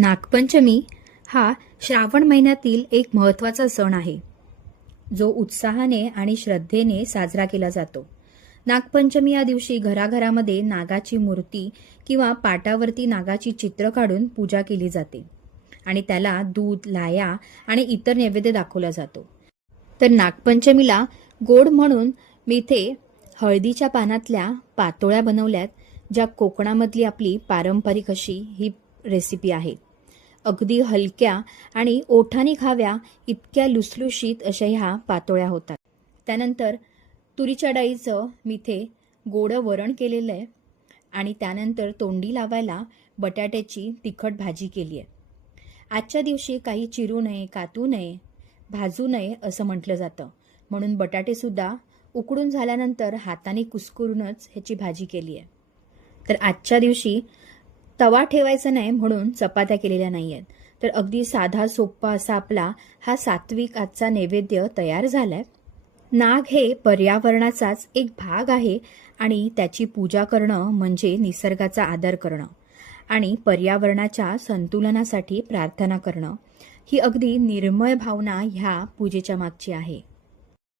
नागपंचमी हा श्रावण महिन्यातील एक महत्त्वाचा सण आहे, जो उत्साहाने आणि श्रद्धेने साजरा केला जातो. नागपंचमी या दिवशी घराघरामध्ये नागाची मूर्ती किंवा पाटावरती नागाची चित्र काढून पूजा केली जाते आणि त्याला दूध, लाया आणि इतर नैवेद्य दाखवला जातो. तर नागपंचमीला गोड म्हणून मी इथे हळदीच्या पानातल्या पातोळ्या बनवल्यात, ज्या कोकणामधली आपली पारंपरिक अशी ही रेसिपी आहे. अगदी हलक्या आणि ओठानी खाव्या इतक्या लुसलुशीत अशा ह्या पातोळ्या होतात. त्यानंतर तुरीच्या डाळीचं मी इथे गोड वरण केलेलं आहे आणि त्यानंतर तोंडी लावायला बटाट्याची तिखट भाजी केली आहे. आजच्या दिवशी काही चिरू नये, कातू नये, भाजू नये असं म्हटलं जातं, म्हणून बटाटेसुद्धा उकडून झाल्यानंतर हाताने कुस्करूनच ह्याची भाजी केली आहे. तर आजच्या दिवशी तवा ठेवायचा नाही म्हणून चपात्या केलेल्या नाही आहेत. तर अगदी साधा सोप्पा असा आपला हा सात्विक आजचा नैवेद्य तयार झालाय. नाग हे पर्यावरणाचाच एक भाग आहे आणि त्याची पूजा करणं म्हणजे निसर्गाचा आदर करणं आणि पर्यावरणाच्या संतुलनासाठी प्रार्थना करणं ही अगदी निर्मळ भावना ह्या पूजेच्या मागची आहे.